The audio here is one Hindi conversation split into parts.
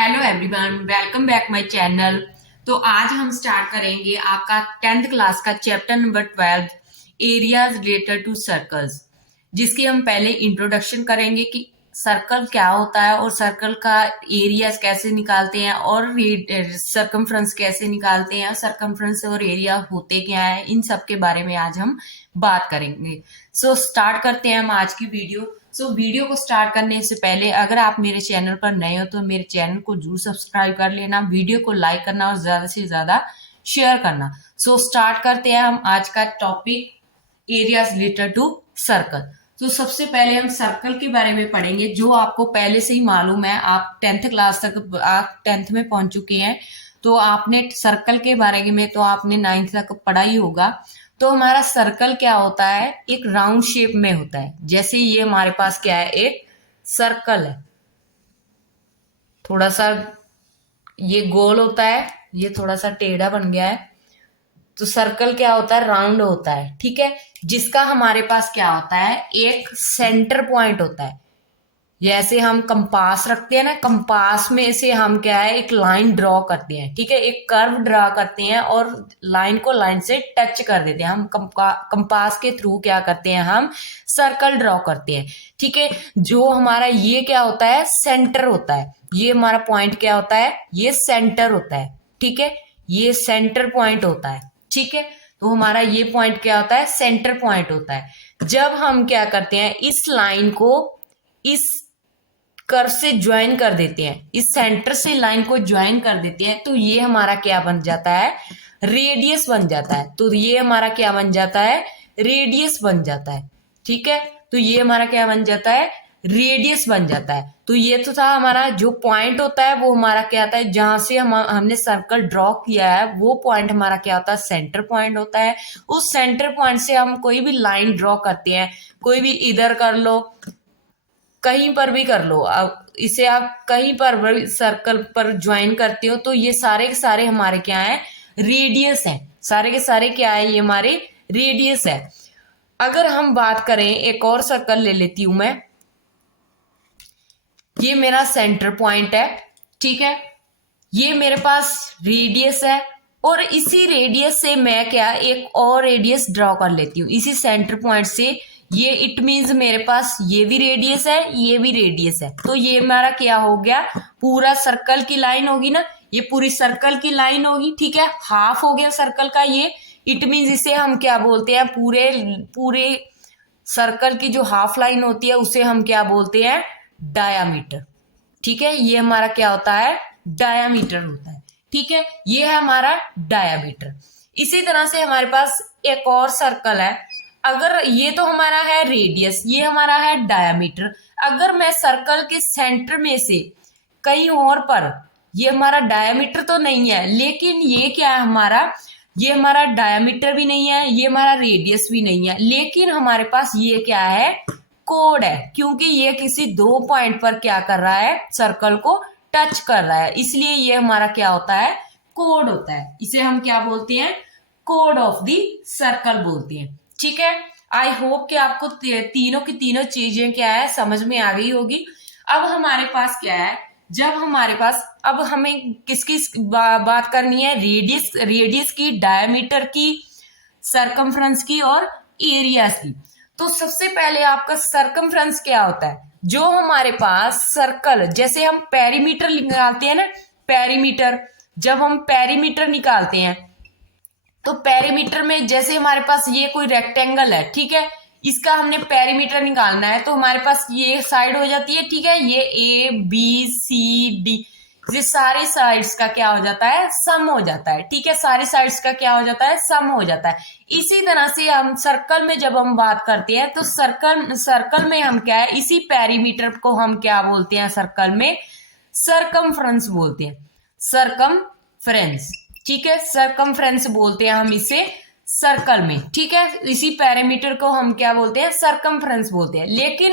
Hello everyone, welcome back my channel. तो आज हम स्टार्ट करेंगे आपका 10th क्लास का chapter number 12 areas related to circles, जिसकी हम पहले इंट्रोडक्शन करेंगे कि सर्कल क्या होता है और सर्कल का एरियाज कैसे निकालते हैं और सरकमफ्रेंस कैसे निकालते हैं, सरकमफ्रेंस और एरिया होते क्या है, इन सब के बारे में आज हम बात करेंगे। सो स्टार्ट करते हैं हम आज की वीडियो। वीडियो को स्टार्ट करने से पहले अगर आप मेरे चैनल पर नए हो तो मेरे चैनल को जरूर सब्सक्राइब कर लेना, वीडियो को लाइक करना और ज्यादा से ज्यादा शेयर करना। स्टार्ट करते हैं हम आज का topic areas related to circle. तो सबसे पहले हम सर्कल के बारे में पढ़ेंगे, जो आपको पहले से ही मालूम है। आप 10th क्लास तक, आप 10th में पहुंच चुके हैं तो आपने सर्कल के बारे में तो आपने 9th तक पढ़ा ही होगा। तो हमारा सर्कल क्या होता है, एक राउंड शेप में होता है। जैसे ये हमारे पास क्या है, एक सर्कल है, थोड़ा सा ये गोल होता है, ये थोड़ा सा टेढ़ा बन गया है। तो सर्कल क्या होता है, राउंड होता है, ठीक है। जिसका हमारे पास क्या होता है, एक सेंटर पॉइंट होता है। जैसे हम कंपास रखते हैं ना, कंपास में से हम क्या है, एक लाइन ड्रॉ करते हैं, ठीक है, एक कर्व ड्रॉ करते हैं और लाइन को लाइन से टच कर देते हैं। हम कंपास के थ्रू क्या करते हैं, हम सर्कल ड्रॉ करते हैं, ठीक है। जो हमारा ये क्या होता है, सेंटर होता है। ये हमारा पॉइंट क्या होता है, ये सेंटर होता है, ठीक है। ये सेंटर पॉइंट होता है, ठीक है। तो हमारा ये पॉइंट क्या होता है, सेंटर पॉइंट होता है। जब हम क्या करते हैं, इस लाइन को इस कर्व से ज्वाइन कर देते हैं, इस सेंटर से लाइन को ज्वाइन कर देते हैं, तो ये हमारा क्या बन जाता है, रेडियस बन जाता है। तो ये हमारा क्या बन जाता है, रेडियस बन जाता है, ठीक है। तो ये हमारा क्या बन जाता है, रेडियस बन जाता है। तो ये तो था हमारा जो पॉइंट होता है, वो हमारा क्या होता है, जहां से हमने सर्कल ड्रॉ किया है, वो पॉइंट हमारा क्या होता है, सेंटर पॉइंट होता है। उस सेंटर पॉइंट से हम कोई भी लाइन ड्रॉ करते हैं, कोई भी इधर कर लो, कहीं पर भी कर लो, अब इसे आप कहीं पर भी सर्कल पर ज्वाइन करते हो, तो ये सारे के सारे हमारे क्या है, रेडियस हैं। सारे के सारे क्या है, ये हमारे रेडियस है। अगर हम बात करें, एक और सर्कल ले लेती हूं मैं, ये मेरा सेंटर पॉइंट है, ठीक है। ये मेरे पास रेडियस है और इसी रेडियस से मैं क्या, एक और रेडियस ड्रॉ कर लेती हूँ इसी सेंटर पॉइंट से। ये इट मीन्स मेरे पास ये भी रेडियस है, ये भी रेडियस है। तो ये हमारा क्या हो गया, पूरा सर्कल की लाइन होगी ना, ये पूरी सर्कल की लाइन होगी, ठीक है। हाफ हो गया सर्कल का ये। इट मीन्स इसे हम क्या बोलते हैं, पूरे पूरे सर्कल की जो हाफ लाइन होती है उसे हम क्या बोलते हैं, डायामीटर, ठीक है। ये हमारा क्या होता है, डायामीटर होता है, ठीक है। ये है हमारा डायामीटर। इसी तरह से हमारे पास एक और सर्कल है। अगर ये तो हमारा है रेडियस, ये हमारा है डायामीटर। अगर मैं सर्कल के सेंटर में से कहीं और पर, ये हमारा डायामीटर तो नहीं है, लेकिन ये क्या है हमारा, ये हमारा डायामीटर भी नहीं है, ये हमारा रेडियस भी नहीं है, लेकिन हमारे पास ये क्या है, कोड है। क्योंकि ये किसी दो पॉइंट पर क्या कर रहा है, सर्कल को टच कर रहा है, इसलिए ये हमारा क्या होता है, कोड होता है। इसे हम क्या बोलते हैं, कोड ऑफ द सर्कल बोलते हैं, ठीक है। आई होप कि आपको तीनों की तीनों चीजें क्या है, समझ में आ गई होगी। अब हमारे पास क्या है, जब हमारे पास, अब हमें किसकी बात करनी है, रेडियस, रेडियस की, डायमीटर की, सरकमफ्रेंस की और एरियाज की। तो सबसे पहले आपका सरकमफ्रेंस क्या होता है, जो हमारे पास सर्कल, जैसे हम पेरीमीटर निकालते हैं ना, पेरीमीटर, जब हम पेरीमीटर निकालते हैं तो पेरीमीटर में जैसे हमारे पास ये कोई रेक्टेंगल है, ठीक है, इसका हमने पेरीमीटर निकालना है, तो हमारे पास ये साइड हो जाती है, ठीक है। ये ए बी सी डी, ये सारी साइड्स का क्या हो जाता है, सम हो जाता है, ठीक है। सारी साइड्स का क्या हो जाता है, सम हो जाता है। इसी तरह से हम सर्कल में जब हम बात करते हैं, तो सर्कल में हम क्या है, इसी पेरीमीटर को हम क्या बोलते हैं, सर्कल में सरकमफ्रेंस बोलते हैं, सरकमफ्रेंस, ठीक है। सरकमफ्रेंस बोलते हैं हम इसे सर्कल में, ठीक है। इसी पेरीमीटर को हम क्या बोलते हैं, सरकमफ्रेंस बोलते हैं। लेकिन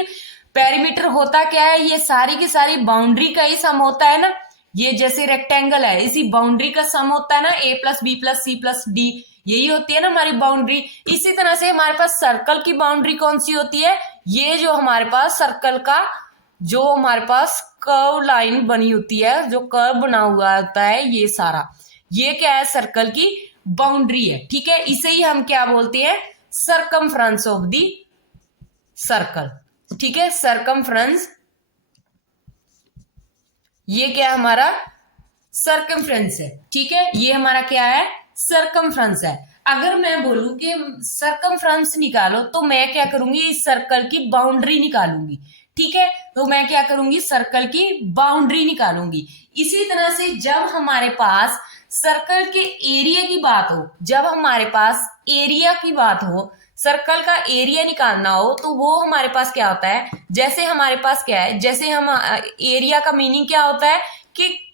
पेरीमीटर होता क्या है, ये सारी की सारी बाउंड्री का ही सम होता है ना। ये जैसे रेक्टेंगल है, इसी बाउंड्री का सम होता है ना, A plus B plus C plus D, यही होती है ना हमारी बाउंड्री। इसी तरह से हमारे पास सर्कल की बाउंड्री कौन सी होती है, ये जो हमारे पास सर्कल का जो हमारे पास कर्व लाइन बनी होती है, जो कर्व बना हुआ होता है, ये सारा, ये क्या है, सर्कल की बाउंड्री है। ठीक है, इसे ही हम क्या बोलते हैं, सरकमफ्रेंस ऑफ द सर्कल। ठीक है, सरकमफ्रेंस, ये क्या है हमारा, सरकमफ्रेंस है। ठीक है, ये हमारा क्या है, सरकमफ्रेंस है। अगर मैं बोलूं कि सरकमफ्रेंस निकालो, तो मैं क्या करूंगी, इस सर्कल की बाउंड्री निकालूंगी। ठीक है, तो मैं क्या करूंगी, सर्कल की बाउंड्री निकालूंगी। इसी तरह से जब हमारे पास सर्कल के एरिया की बात हो, जब हमारे पास एरिया की बात हो, सर्कल का एरिया निकालना हो, तो वो हमारे पास क्या होता है, जैसे हमारे पास क्या है, जैसे हम एरिया का मीनिंग क्या होता है कि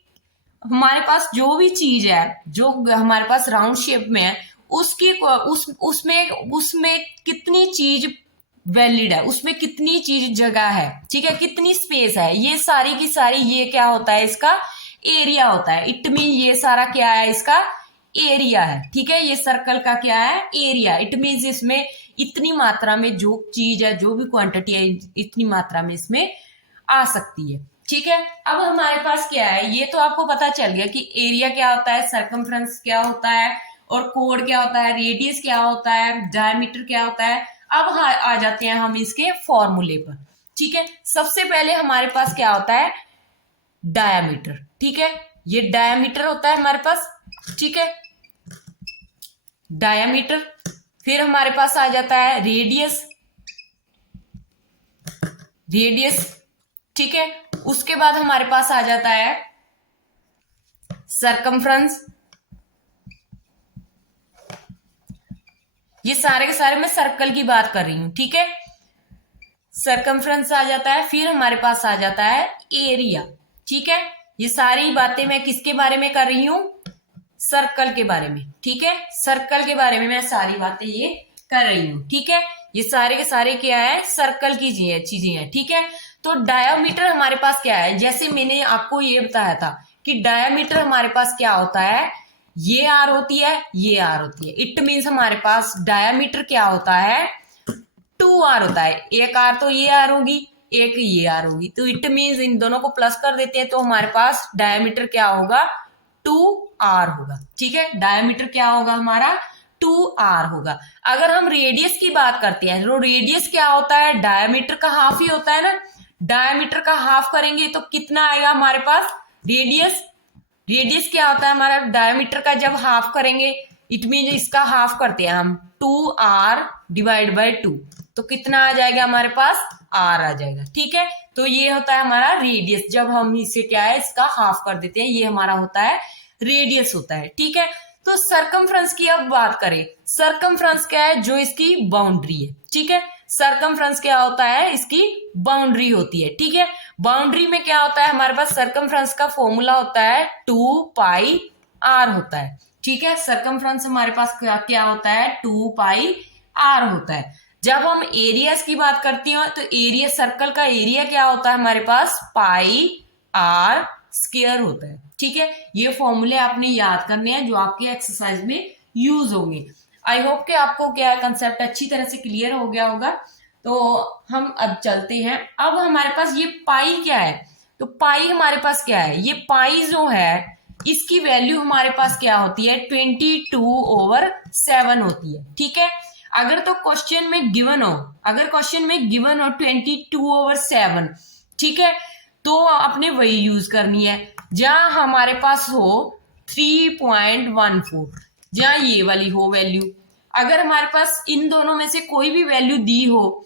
हमारे पास जो भी चीज है, जो हमारे पास राउंड शेप में है, उसकी उसमें कितनी चीज वैलिड है, उसमें कितनी चीज जगह है, ठीक है, कितनी स्पेस है, ये सारी की सारी, ये क्या होता है, इसका एरिया होता है। इट मीन ये सारा क्या है, इसका एरिया है। ठीक है, ये सर्कल का क्या है, एरिया। इट मीन्स इसमें इतनी मात्रा में जो चीज है, जो भी क्वांटिटी है, इतनी मात्रा में इसमें आ सकती है। ठीक है, अब हमारे पास क्या है, ये तो आपको पता चल गया कि एरिया क्या होता है, सरकमफ्रेंस क्या होता है, और कोड क्या होता है, रेडियस क्या होता है, डायमीटर क्या होता है। अब आ जाते हैं हम इसके फॉर्मूले पर। ठीक है, सबसे पहले हमारे पास क्या होता है, डायामीटर। ठीक है, ये डायामीटर होता है हमारे पास। ठीक है, डायामीटर। फिर हमारे पास आ जाता है रेडियस, रेडियस। ठीक है, उसके बाद हमारे पास आ जाता है सरकमफ्रेंस। ये सारे के सारे मैं सर्कल की बात कर रही हूं। ठीक है, सरकमफ्रेंस आ जाता है। फिर हमारे पास आ जाता है एरिया। ठीक है, ये सारी बातें मैं किसके बारे में कर रही हूं, सर्कल के बारे में। ठीक है, सर्कल के बारे में मैं सारी बातें ये कर रही हूं। ठीक है, ये सारे के सारे क्या है, सर्कल की चीजें हैं। ठीक है, तो डायामीटर हमारे पास क्या है, जैसे मैंने आपको ये बताया था कि डायामीटर हमारे पास क्या होता है, ये आर होती है, ये आर होती है। इट मीन्स हमारे पास डायामीटर क्या होता है, 2r होता है। एक आर तो ये आर होगी, एक ये आर होगी, तो इट मीन्स इन दोनों को प्लस कर देते हैं, तो हमारे पास डायमीटर क्या होगा, 2r होगा। ठीक है, डायमीटर क्या होगा हमारा, 2r होगा। अगर हम रेडियस की बात करते हैं, तो रेडियस क्या होता है, डायमीटर का हाफ ही होता है ना। डायमीटर का हाफ करेंगे तो कितना आएगा हमारे पास, रेडियस। रेडियस क्या होता है हमारा, डायमीटर का जब हाफ करेंगे, इट मीन इसका हाफ करते हैं हम, 2r डिवाइड बाय 2, तो कितना आ जाएगा हमारे पास, r आ जाएगा। ठीक है, तो ये होता है हमारा रेडियस। जब हम इसे क्या है, इसका हाफ कर देते हैं, ये हमारा होता है रेडियस होता है। ठीक है, तो सरकमफ्रेंस की अब बात करें, सरकमफ्रेंस क्या है, जो इसकी बाउंड्री है। ठीक है, सरकमफ्रेंस क्या होता है, इसकी बाउंड्री होती है। ठीक है, बाउंड्री में क्या होता है हमारे पास, सरकमफ्रेंस का फॉर्मूला होता है 2πr होता है। ठीक है, सरकमफ्रेंस हमारे पास क्या होता है, 2πr होता है। जब हम एरियाज की बात करते हैं, तो एरिया, सर्कल का एरिया क्या होता है हमारे पास, πr स्क्वायर होता है। ठीक है, ये फॉर्मूले आपने याद करने हैं, जो आपके एक्सरसाइज में यूज होंगे। आई होप कि आपको क्या कंसेप्ट अच्छी तरह से क्लियर हो गया होगा। तो हम अब चलते हैं। अब हमारे पास ये पाई क्या है, तो पाई हमारे पास क्या है, ये पाई जो है, इसकी वैल्यू हमारे पास क्या होती है, 22/7 होती है। ठीक है, अगर तो क्वेश्चन में गिवन हो, अगर क्वेश्चन में गिवन हो 22/7, ठीक है, तो आपने वही यूज करनी है। जहां हमारे पास हो 3.14, जहां ये वाली हो वैल्यू, अगर हमारे पास इन दोनों में से कोई भी वैल्यू दी हो,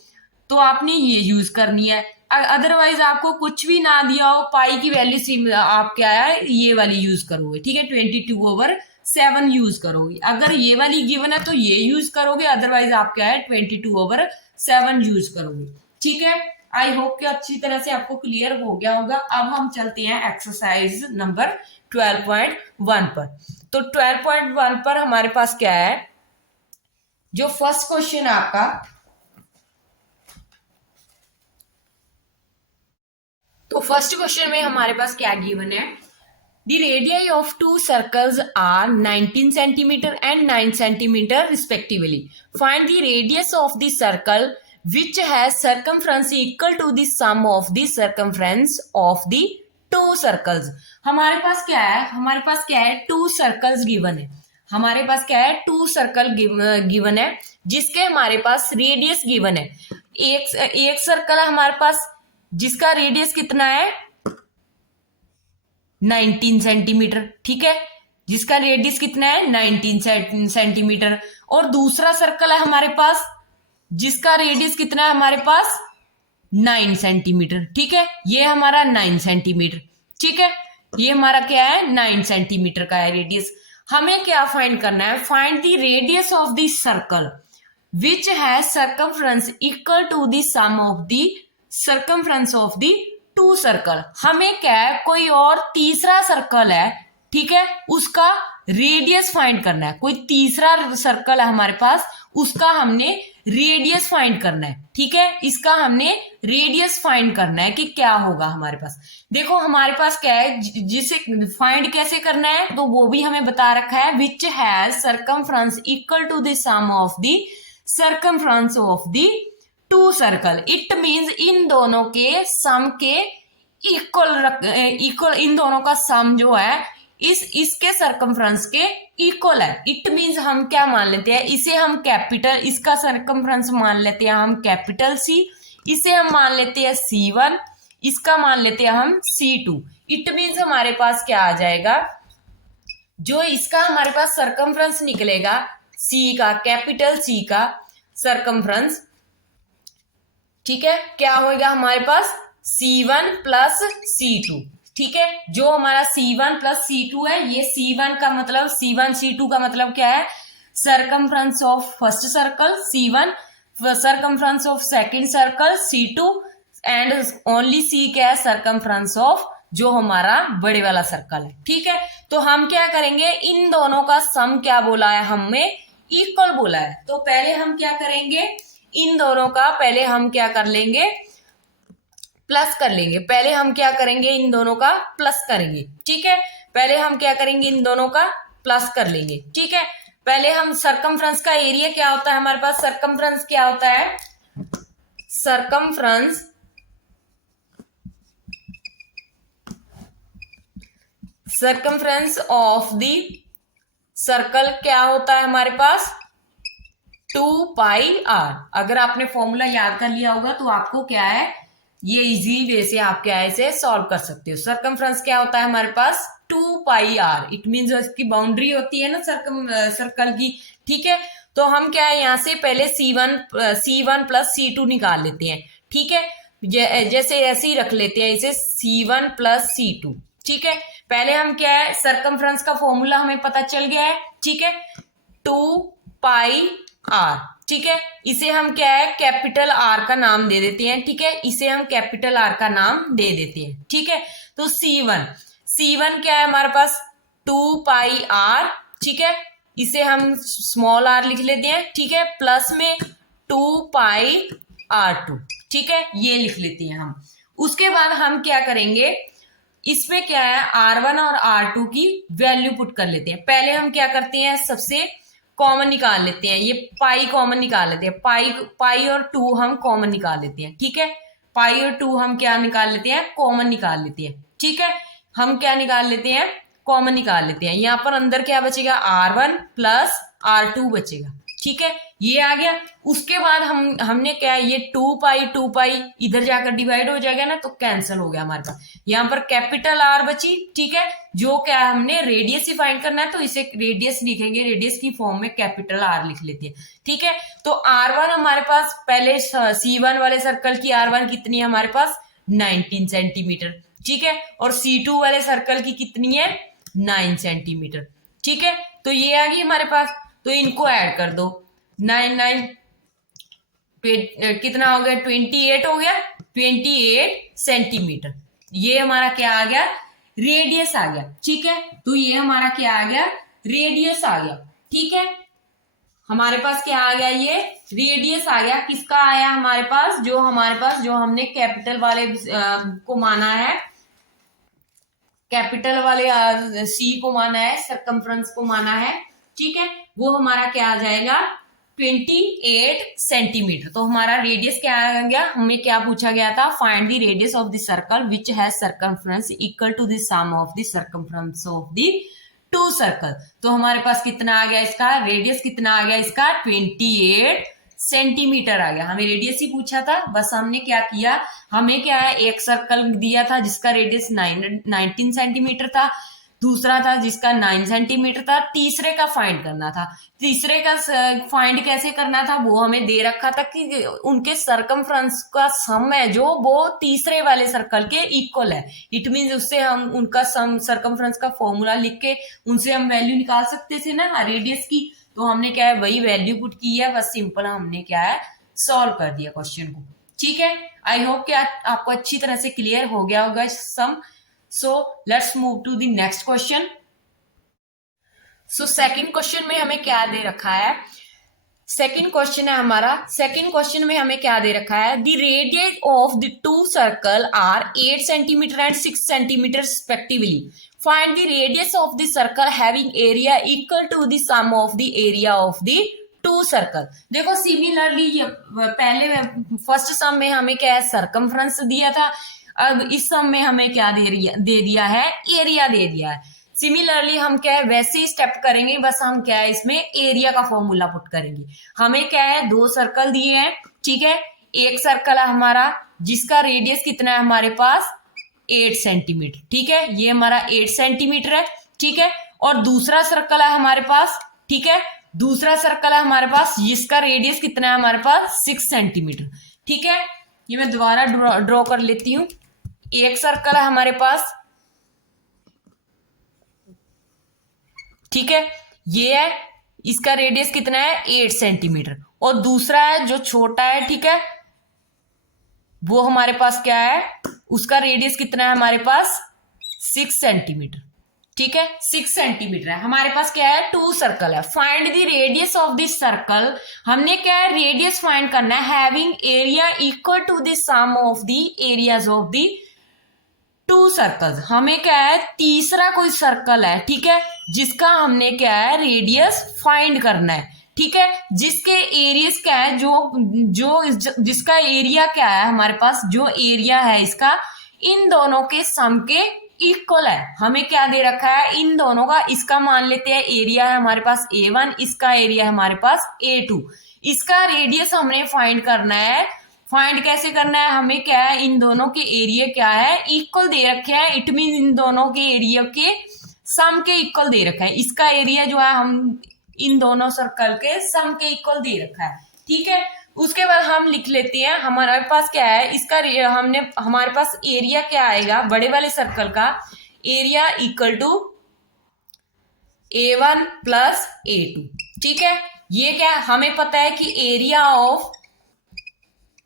तो आपने ये यूज करनी है। अदरवाइज आपको कुछ भी ना दिया हो, पाई की वैल्यू आप क्या है, ये वाली यूज करोगे। ठीक है, 22/7 यूज करोगे। अगर ये वाली गिवन है तो ये यूज करोगे, अदरवाइज आप क्या है, 22/7 यूज करोगे। ठीक है, आई होप कि अच्छी तरह से आपको क्लियर हो गया होगा। अब हम चलते हैं एक्सरसाइज नंबर 12.1 पर। तो 12.1 पर हमारे पास क्या है, जो फर्स्ट क्वेश्चन है आपका, तो फर्स्ट क्वेश्चन में हमारे पास क्या गिवन है, the radii of two circles are 19 centimetre and 9 centimetre respectively. Find the radius of the circle which है circumference equal to the sum of the circumference of the two circles. हमारे पास क्या है, हमारे पास क्या है, टू सर्कल्स गिवन है। हमारे पास क्या है, टू सर्कल गिवन है, जिसके हमारे पास रेडियस गिवन है। एक सर्कल है हमारे पास जिसका रेडियस कितना है, 19 सेंटीमीटर, ठीक है, जिसका रेडियस कितना है, 19 सेंटीमीटर। और दूसरा सर्कल है हमारे पास जिसका रेडियस कितना है, हमारे पास 9 सेंटीमीटर, ठीक है, ये हमारा 9 सेंटीमीटर, ठीक है, ये हमारा क्या है, 9 सेंटीमीटर का है रेडियस। हमें क्या फाइंड करना है, find the radius of the circle which है circumference equal to the sum of the circumference of the two circle. हमें क्या है, कोई और तीसरा सर्कल है, ठीक है, उसका रेडियस फाइंड करना है। कोई तीसरा सर्कल है हमारे पास, उसका हमने रेडियस फाइंड करना है, ठीक है, इसका हमने रेडियस फाइंड करना है कि क्या होगा हमारे पास। देखो हमारे पास क्या है, जिसे फाइंड कैसे करना है तो वो भी हमें बता रखा है, which has circumference equal to the sum of the circumference of the two circle. It means इन दोनों के सम के इक्वल इन दोनों का सम जो है इसके सर्कमफ्रेंस के इक्वल है। इट मीन्स हम क्या मान लेते हैं, इसे हम कैपिटल, इसका सर्कमफ्रेंस मान लेते हैं हम कैपिटल सी, इसे हम मान लेते हैं C1, इसका मान लेते हैं हम C2। इट मीन्स हमारे पास क्या आ जाएगा, जो इसका हमारे पास सर्कमफ्रेंस निकलेगा सी का, कैपिटल सी का सर्कमफ्रेंस, ठीक है, क्या होगा हमारे पास C1 प्लस C2, ठीक है, जो हमारा C1 प्लस C2 है, ये C1 का मतलब C1 C2 का मतलब क्या है, circumference of first circle C1, circumference of second circle C2 and only C क्या है, सर्कमफ्रेंस ऑफ जो हमारा बड़े वाला सर्कल है, ठीक है। तो हम क्या करेंगे, इन दोनों का सम क्या बोला है, हमें इक्वल बोला है। तो पहले हम क्या करेंगे, इन दोनों का पहले हम क्या कर लेंगे, प्लस कर लेंगे। पहले हम क्या करेंगे, इन दोनों का प्लस करेंगे, ठीक है, पहले हम क्या करेंगे, इन दोनों का प्लस कर लेंगे, ठीक है। पहले हम सर्कमफ्रेंस का एरिया क्या होता है हमारे पास, सर्कमफ्रेंस क्या होता है, circumference circumference of the circle क्या होता है हमारे पास, 2πr। अगर आपने फॉर्मूला याद कर लिया होगा तो आपको क्या है, ये इजी वे से आप क्या है इसे सॉल्व कर सकते हो। सर्कमफ्रेंस क्या होता है हमारे पास, 2πr। इट मीन्स इसकी बाउंड्री होती है ना सर्कल की, ठीक है। तो हम क्या है, यहाँ से पहले C1 प्लस C2 निकाल लेते हैं, ठीक है, जैसे ऐसे ही रख लेते हैं इसे C1 प्लस C2, ठीक है। पहले हम क्या है, सर्कमफ्रेंस का फॉर्मूला हमें पता चल गया है, ठीक है, 2πr, ठीक है, इसे हम क्या है, कैपिटल आर का नाम दे देते हैं, ठीक है, इसे हम कैपिटल आर का नाम दे देते हैं, ठीक है। तो C1 क्या है हमारे पास, 2πr, ठीक है, इसे हम स्मॉल आर लिख लेते हैं, ठीक है, प्लस में 2πr2, ठीक है, ये लिख लेते हैं हम। उसके बाद हम क्या करेंगे, इसमें क्या है, R1 और R2 की वैल्यू पुट कर लेते हैं। पहले हम क्या करते हैं, सबसे कॉमन निकाल लेते हैं, ये पाई कॉमन निकाल लेते हैं, पाई और 2 हम कॉमन निकाल लेते हैं, ठीक है, पाई और 2 हम क्या निकाल लेते हैं, कॉमन निकाल लेते हैं, ठीक है, हम क्या निकाल लेते हैं, कॉमन निकाल लेते हैं। यहाँ पर अंदर क्या बचेगा, R1 प्लस R2 बचेगा, ठीक है, ये आ गया। उसके बाद हमने क्या है, ये 2π इधर जाकर डिवाइड हो जाएगा ना, तो कैंसिल हो गया हमारे पास। यहाँ पर कैपिटल आर बची, ठीक है, जो क्या है, हमने रेडियस ही फाइंड करना है तो इसे रेडियस लिखेंगे, रेडियस की फॉर्म में कैपिटल आर लिख लेते हैं, ठीक है। तो R1 हमारे पास पहले C1 वाले सर्कल की R1 कितनी है हमारे पास, 19 सेंटीमीटर, ठीक है, और C2 वाले सर्कल की कितनी है, 9 सेंटीमीटर, ठीक है। तो ये आ गई हमारे पास, तो इनको ऐड कर दो, 9 कितना हो गया, 28 हो गया, 28 सेंटीमीटर। ये हमारा क्या आ गया, रेडियस आ गया, ठीक है। तो ये हमारा क्या आ गया, रेडियस आ गया, ठीक है, हमारे पास क्या आ गया, ये रेडियस आ गया। किसका आया हमारे पास, जो हमने कैपिटल वाले को माना है, कैपिटल वाले सी को माना है, सर्कमफ्रेंस को माना है, ठीक है, वो हमारा क्या आ जाएगा, 28 सेंटीमीटर। तो हमारा रेडियस क्या आ गया, हमें क्या पूछा गया था, find the radius of the circle which has circumference equal to the sum of the circumference of the two circle. तो हमारे पास कितना आ गया, इसका रेडियस कितना आ गया, इसका 28 सेंटीमीटर आ गया। हमें रेडियस ही पूछा था, बस हमने क्या किया, हमें क्या है, एक सर्कल दिया था जिसका रेडियस 19 सेंटीमीटर था, दूसरा था जिसका 9 सेंटीमीटर था, तीसरे का फाइंड करना था। तीसरे का फाइंड कैसे करना था, वो हमें दे रखा था कि उनके सरकमफ्रेंस का सम है जो वो तीसरे वाले सर्कल के इक्वल है। इट मीन उससे हम उनका सम सरकमफ्रेंस का फॉर्मूला लिख के उनसे हम वैल्यू निकाल सकते थे ना रेडियस की। तो हमने क्या है, वही वैल्यू पुट की है, बस सिंपल हमने क्या है, सॉल्व कर दिया क्वेश्चन को। ठीक है, आई होप कि आपको अच्छी तरह से क्लियर हो गया होगा सम। So let's move to the next question. So second question में हमें क्या दे रखा है, सेकंड क्वेश्चन है हमारा, सेकंड क्वेश्चन में हमें क्या दे रखा है, the radius of the two circle are 8 centimetre and 6 centimetre respectively, find the radius of the circle having area equal to the sum of the area of the two circle. देखो सिमिलरली पहले फर्स्ट सम में हमें क्या है, सरकमफ्रेंस दिया था, अब इस सम में हमें क्या दे दिया है, एरिया दे दिया है। सिमिलरली हम क्या है, वैसे ही स्टेप करेंगे, बस हम क्या है, इसमें एरिया का फॉर्मूला पुट करेंगे। हमें क्या है, दो सर्कल दिए हैं, ठीक है, एक सर्कल है हमारा जिसका रेडियस कितना है हमारे पास 8 सेंटीमीटर, ठीक है, ये हमारा 8 सेंटीमीटर है, ठीक है, और दूसरा सर्कल है हमारे पास, ठीक है, दूसरा सर्कल है हमारे पास जिसका रेडियस कितना है हमारे पास 6 सेंटीमीटर, ठीक है। ये मैं दोबारा ड्रॉ कर लेती हूं। एक सर्कल है हमारे पास, ठीक है, ये है, इसका रेडियस कितना है 8 सेंटीमीटर, और दूसरा है जो छोटा है, ठीक है, वो हमारे पास क्या है, उसका रेडियस कितना है हमारे पास 6 सेंटीमीटर, ठीक है, 6 सेंटीमीटर है। हमारे पास क्या है, टू सर्कल है। Find the radius of this circle, हमने क्या है, रेडियस फाइंड करना है, having area equal to the sum of the areas of the two circles. हमें क्या है, तीसरा कोई सर्कल है, ठीक है, जिसका हमने क्या है, रेडियस फाइंड करना है, ठीक है, जिसके एरियाज क्या है, जिसका एरिया क्या है हमारे पास, जो एरिया है इसका इन दोनों के सम के इक्वल है। हमें क्या दे रखा है, इन दोनों का, इसका मान लेते हैं एरिया है हमारे पास A1, इसका एरिया है हमारे पास A2, इसका रेडियस हमने फाइंड करना है। फाइंड कैसे करना है, हमें क्या है, इन दोनों के एरिया क्या है, इक्वल दे रखे हैं, इट मीन इन दोनों के एरिया के सम के इक्वल दे रखा है। इसका एरिया जो है हम इन दोनों सर्कल के सम के इक्वल दे रखा है, ठीक है। उसके बाद हम लिख लेते हैं, हमारे पास क्या है, इसका हमारे पास एरिया क्या आएगा, बड़े वाले सर्कल का area equal to A1 plus A2, ठीक है। ये क्या, हमें पता है कि एरिया ऑफ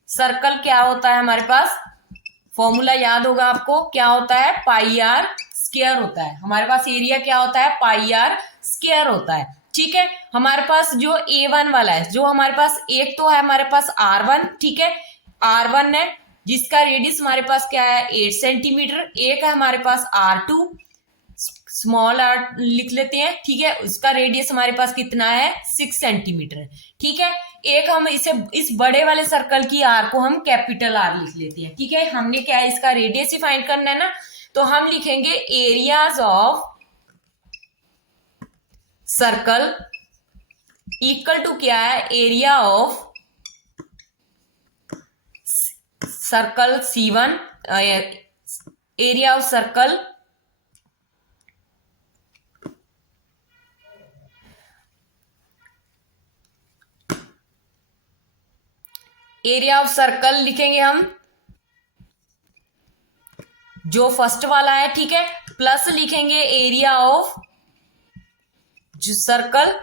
सर्कल क्या होता है, हमारे पास फॉर्मूला याद होगा आपको, क्या होता है, पाई आर स्क्वायर होता है। हमारे पास एरिया क्या होता है, पाई आर स्क्वायर होता है, ठीक है। हमारे पास जो A1 वाला है, जो हमारे पास एक तो है हमारे पास R1, ठीक है, R1 है जिसका रेडियस हमारे पास क्या है 8 सेंटीमीटर, एक है हमारे पास R2, स्मॉल r लिख लेते हैं, ठीक है, उसका रेडियस हमारे पास कितना है 6 सेंटीमीटर है, ठीक है। एक हम इसे, इस बड़े वाले सर्कल की आर को हम कैपिटल आर लिख लेते हैं, ठीक है। हमने क्या है, इसका रेडियस ही फाइंड करना है ना, तो हम लिखेंगे areas of circle equal to क्या है, area of circle C1, area of circle area of circle लिखेंगे हम, जो फर्स्ट वाला है, ठीक है, प्लस लिखेंगे एरिया ऑफ जो सर्कल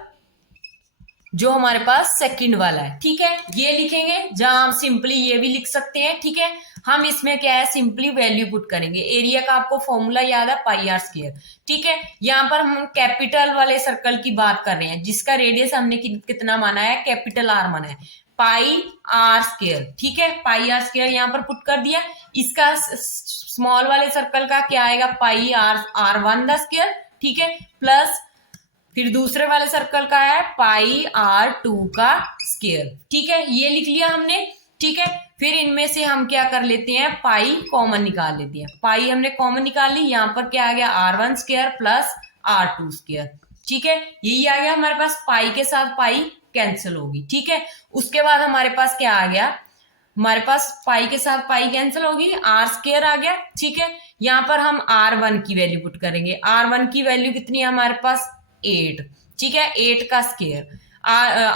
जो हमारे पास सेकंड वाला है, ठीक है, ये लिखेंगे। जहां हम सिंपली ये भी लिख सकते हैं, ठीक है, हम इसमें क्या है, सिंपली वैल्यू पुट करेंगे। एरिया का आपको फॉर्मूला याद है, पाई आर स्क्वायर, ठीक है। यहाँ पर हम कैपिटल वाले सर्कल की बात कर रहे हैं जिसका रेडियस हमने कितना माना है, कैपिटल आर माना है, पाई आर स्क्वायर, ठीक है, पाई आर स्क्वायर यहाँ पर पुट कर दिया। इसका स्मॉल वाले सर्कल का क्या आएगा, पाई आर R1 द स्क्वायर, ठीक है, प्लस फिर दूसरे वाले सर्कल का है पाई आर 2 का स्क्वायर। ठीक है, ये लिख लिया हमने। ठीक है, फिर इनमें से हम क्या कर लेते हैं, पाई कॉमन निकाल लेते हैं। पाई हमने कॉमन निकाल ली, यहाँ पर क्या आ गया R1 square plus R2 square. ठीक है, यही आ गया हमारे पास, पाई के साथ पाई कैंसिल होगी। ठीक है, उसके बाद हमारे पास क्या आ गया, हमारे पास पाई के साथ पाई कैंसिल होगी, आर स्क्वायर आ गया। ठीक है, यहाँ पर हम R1 की वैल्यू पुट करेंगे। R1 की वैल्यू कितनी है हमारे पास 8। ठीक है, 8 का स्क्वायर।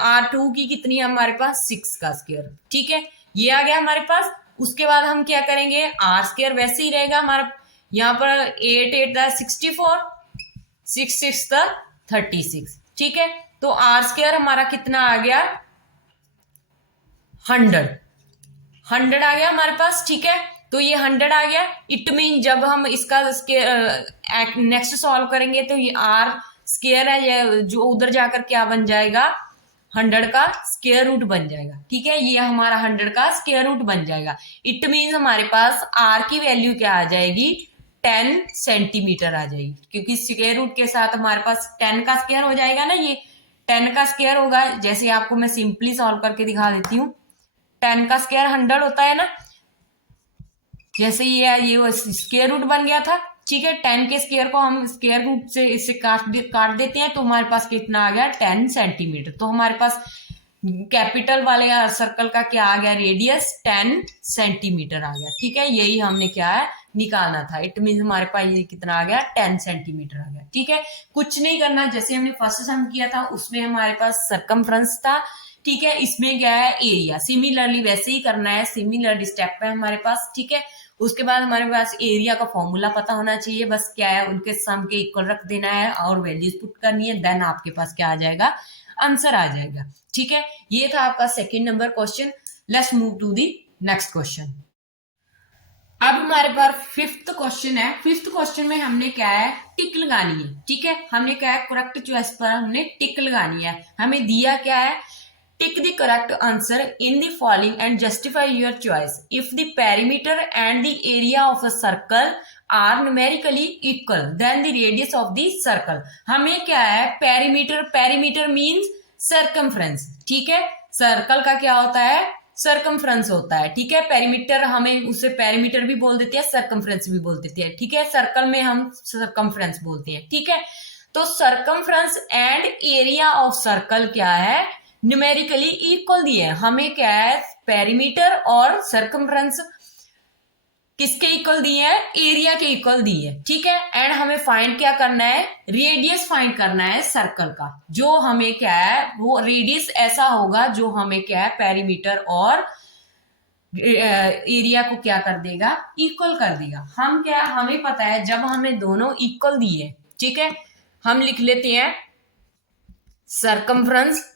R2 की कितनी है हमारे पास 6 का स्क्वायर। ठीक है, ये आ गया हमारे पास। उसके बाद हम क्या करेंगे, आर स्क्वायर वैसे ही रहेगा हमारा, यहाँ पर 8 8 64, 6 6 36। ठीक है, तो आर स्क्वायर हमारा कितना आ गया 100 आ गया हमारे पास। ठीक है, तो ये 100 आ गया। इट मीन जब हम इसका नेक्स्ट सॉल्व करेंगे तो ये आर स्क्वायर है, ये जो उधर जाकर क्या बन जाएगा 100 का स्क्वायर रूट बन जाएगा। ठीक है, ये हमारा 100 का स्क्वायर रूट बन जाएगा। इट मीन हमारे पास आर की वैल्यू क्या आ जाएगी 10 सेंटीमीटर आ जाएगी, क्योंकि स्क्वायर रूट के साथ हमारे पास 10 का स्क्वायर हो जाएगा ना, ये 10 का स्क्वायर होगा। जैसे आपको मैं सिंपली सॉल्व करके दिखा देती हूँ, 10 का स्क्वायर 100 होता है ना, जैसे ये स्क्वायर रूट बन गया था। ठीक है, 10 के स्क्वायर को हम स्क्वायर रूट से इससे काट देते हैं, तो हमारे पास कितना आ गया 10 सेंटीमीटर। तो हमारे पास कैपिटल वाले सर्कल का क्या आ गया रेडियस 10 सेंटीमीटर आ गया। ठीक है, यही हमने क्या है निकालना था। इट मीन हमारे पास ये कितना आ गया 10 सेंटीमीटर आ गया। ठीक है, कुछ नहीं करना, जैसे हमने फर्स्ट सम किया था उसमें हमारे पास सरकमफ्रेंस था। ठीक है, इसमें क्या है एरिया, सिमिलरली वैसे ही करना है, सिमिलर स्टेप है हमारे पास। ठीक है, उसके बाद हमारे पास एरिया का फॉर्मूला पता होना चाहिए, बस क्या है उनके सम के इक्वल रख देना है और वैल्यूज पुट करनी है, देन आपके पास क्या आ जाएगा आंसर आ जाएगा। ठीक है, ये था आपका second number question. Let's move to the next question. अब हमारे पास फिफ्थ क्वेश्चन है। फिफ्थ क्वेश्चन में हमने क्या है टिक लगानी है। ठीक है, हमने क्या है करेक्ट चॉइस पर हमने टिक लगानी है। हमें दिया क्या है, tick the correct answer in the following and justify your choice if the perimeter and the area of a circle are numerically equal then the radius of the circle. हमें क्या है पेरीमीटर, पेरीमीटर मींस सर्कमफ्रेंस। ठीक है, सर्कल का क्या होता है सर्कमफ्रेंस होता है। ठीक है, पेरीमीटर हमें उसे पेरीमीटर भी बोल देते हैं, सर्कमफ्रेंस भी बोल देते हैं। ठीक है, सर्कल में हम सर्कमफ्रेंस बोलते हैं। ठीक है, तो circumference and area of circle क्या है न्यूमेरिकली इक्वल दिए। हमें क्या है पेरीमीटर और सर्कमफ्रेंस किसके इक्वल दिए हैं एरिया के इक्वल दिए हैं। ठीक है, एंड हमें फाइंड क्या करना है रेडियस फाइंड करना है सर्कल का, जो हमें क्या है वो रेडियस ऐसा होगा जो हमें क्या है पेरीमीटर और एरिया को क्या कर देगा इक्वल कर देगा। हम क्या हमें पता है जब हमें दोनों इक्वल दिए, ठीक है, हम लिख लेते हैं circumference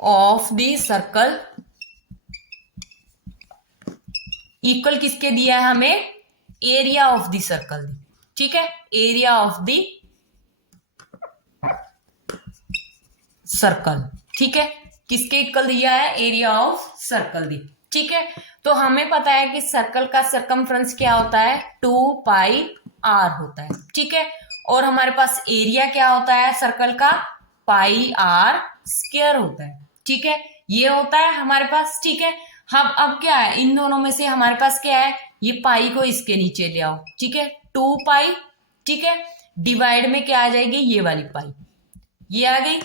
of the circle equal किसके दिया है हमें एरिया ऑफ द सर्कल। ठीक है, एरिया ऑफ द सर्कल। ठीक है, किसके इक्वल दिया है एरिया ऑफ सर्कल दी। ठीक है, तो हमें पता है कि सर्कल का सर्कमफ्रेंस क्या होता है 2 पाई r होता है। ठीक है, और हमारे पास एरिया क्या होता है सर्कल का पाई r स्क्वायर होता है। ठीक है, ये होता है हमारे पास। ठीक है, हम अब क्या है इन दोनों में से हमारे पास क्या है ये पाई को इसके नीचे ले आओ। ठीक है, 2 पाई। ठीक है, डिवाइड में क्या आ जाएगी ये वाली पाई, ये आ गई।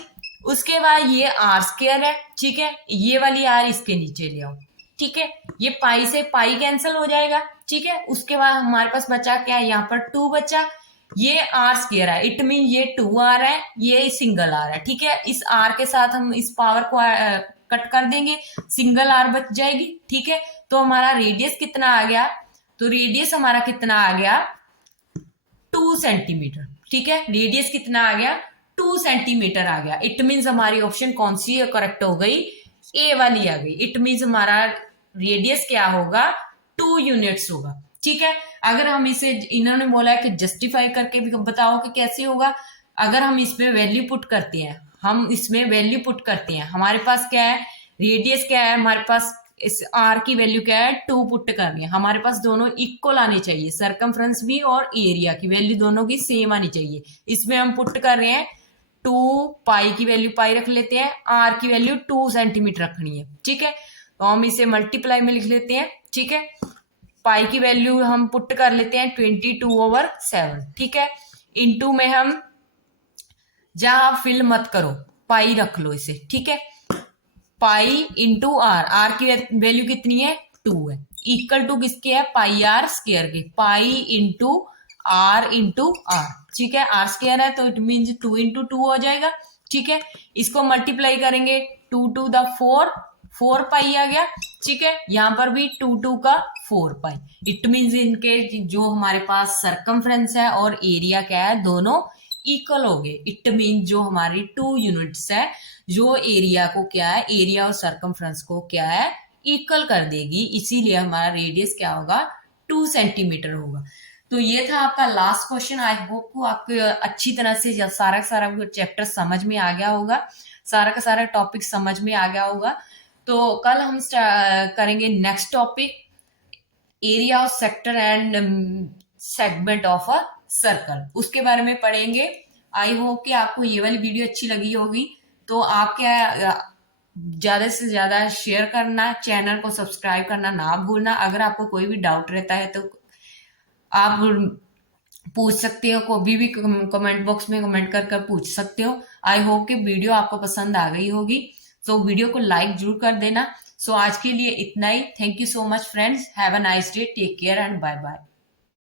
उसके बाद ये आर स्क्वायर है। ठीक है, ये वाली आर इसके नीचे ले आओ। ठीक है, ये पाई से पाई कैंसिल हो जाएगा। ठीक है, उसके बाद हमारे पास बचा क्या है यहाँ पर 2 बचा, ये आर स्क्वायर है, इट मीन ये 2 आर है, ये सिंगल आर है। ठीक है, इस आर के साथ हम इस पावर को कट कर देंगे, सिंगल आर बच जाएगी। ठीक है, तो हमारा रेडियस कितना आ गया, तो रेडियस हमारा कितना आ गया 2 सेंटीमीटर। ठीक है, रेडियस कितना आ गया 2 सेंटीमीटर आ गया। इट मीन्स हमारी ऑप्शन कौन सी करेक्ट हो गई ए वाली आ गई। इट मीन्स हमारा रेडियस क्या होगा 2 यूनिट्स होगा। ठीक है, अगर हम इसे इन्होंने बोला है कि जस्टिफाई करके भी बताओ कि कैसे होगा। अगर हम इसमें वैल्यू पुट करते हैं, हम इसमें वैल्यू पुट करते हैं, हमारे पास क्या है रेडियस क्या है हमारे पास इस आर की वैल्यू क्या है, 2 पुट करनी है। हमारे पास दोनों इक्वल आनी चाहिए, सरकमफ्रेंस भी और एरिया की वैल्यू दोनों की सेम आनी चाहिए। इसमें हम पुट कर रहे हैं 2 पाई की वैल्यू पाई रख लेते हैं, आर की वैल्यू 2 सेंटीमीटर रखनी है, ठीक है। तो हम इसे मल्टीप्लाई में लिख लेते हैं, ठीक है। पाई की वैल्यू हम पुट कर लेते हैं 22/7, ठीक है। इनटू में हम जहां फिल मत करो, पाई रख लो इसे, ठीक है। पाई इंटू आर, आर की वैल्यू कितनी है, 2 है। इक्वल टू किसके है, पाई आर स्क्वायर के, पाई इंटू आर, ठीक है। आर स्क्वायर है तो इट मीन 2 इंटू 2 हो जाएगा, ठीक है। इसको मल्टीप्लाई करेंगे 2 टू द 4 पाई आ गया, ठीक है। यहां पर भी 2 टू का 4 पाई। इट मीन्स इनके जो हमारे पास सरकमफ्रेंस है और एरिया क्या है, दोनों इक्वल हो गए। इट मीन जो हमारी 2 यूनिट्स है, जो एरिया को क्या है, एरिया और सरकमफ्रेंस को क्या है, इक्वल कर देगी। इसीलिए हमारा रेडियस क्या होगा, 2 सेंटीमीटर होगा। तो ये था आपका लास्ट क्वेश्चन। आई होप को आपको अच्छी तरह से सारा का सारा चैप्टर समझ में आ गया होगा, सारा का सारा टॉपिक समझ में आ गया होगा। तो कल हम करेंगे next topic, area of sector and segment of a circle, उसके बारे में पढ़ेंगे। आई होप कि आपको ये वाली वीडियो अच्छी लगी होगी। तो आप क्या ज्यादा से ज्यादा शेयर करना, चैनल को सब्सक्राइब करना ना भूलना। अगर आपको कोई भी डाउट रहता है तो आप पूछ सकते हो, कोई भी कमेंट बॉक्स में कमेंट कर पूछ सकते हो। आई होप कि वीडियो आपको पसंद आ गई होगी, तो वीडियो को लाइक जरूर कर देना। सो आज के लिए इतना ही। Thank you so much friends, have a nice day, take care and bye bye.